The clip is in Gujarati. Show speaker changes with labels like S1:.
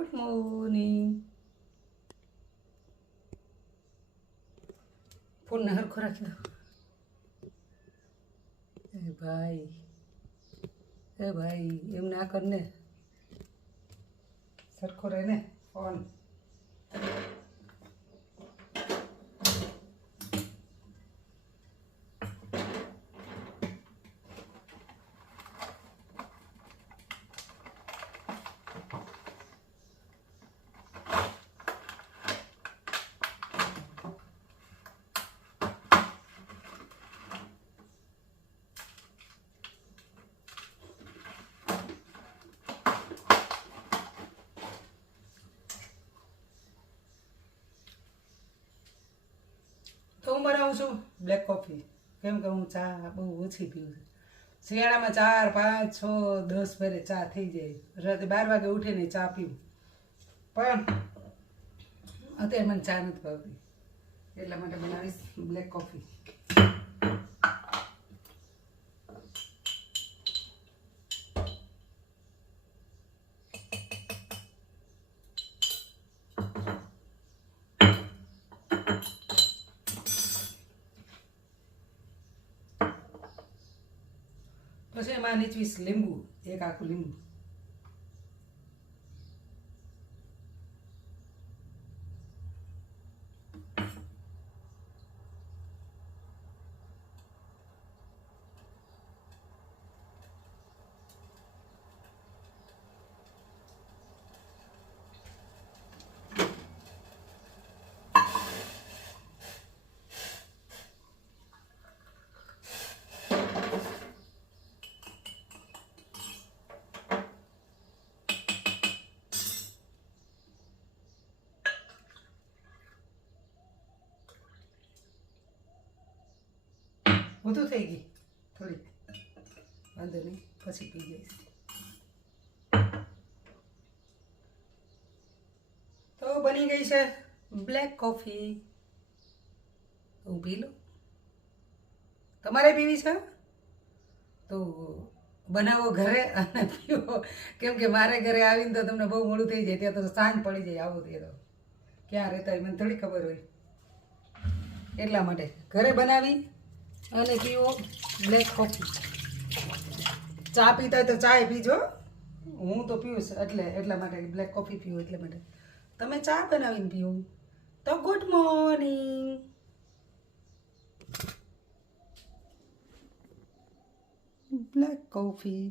S1: ગુડ મોર્નિંગ ફોનને હરખો રાખી દો એ ભાઈ એ ભાઈ એમ ના કર ને સરખો રહે ને ફોન તો હું બનાવું છું બ્લેક કોફી કેમ કે હું ચા બહુ ઓછી પીવું છું. શિયાળામાં ચાર, પાંચ, છ, દસ ફેરે ચા થઈ જાય. રાતે બાર વાગે ઉઠીને ચા પીવું પણ અત્યારે મને ચા નથી ભાવતી. એટલા માટે બનાવીશ બ્લેક કોફી कसे मानेचवीस? लिंबू. एक आखू लिंबू. વધુ થઈ ગઈ થોડીક વાંધો નહીં. પછી પી જઈશ. તો બની ગઈ છે બ્લેક કોફી. હું પી લઉં તમારે પીવી છે? તો બનાવો ઘરે અને પીવો. કેમ કે મારે ઘરે આવીને તો તમને બહુ મોડું થઈ જાય. ત્યાં તો સાંજ પડી જાય આવું તે તો. ક્યાં રહેતા હોય મને થોડી ખબર હોય. એટલા માટે. ઘરે બનાવી અને પીવો બ્લેક કોફી ચા પીતા તો ચા પીજો. હું તો પીવું એટલે, એટલા માટે બ્લેક કોફી પીવું એટલા માટે. તમે ચા બનાવીને પીવો તો ગુડ મોર્નિંગ બ્લેક કોફી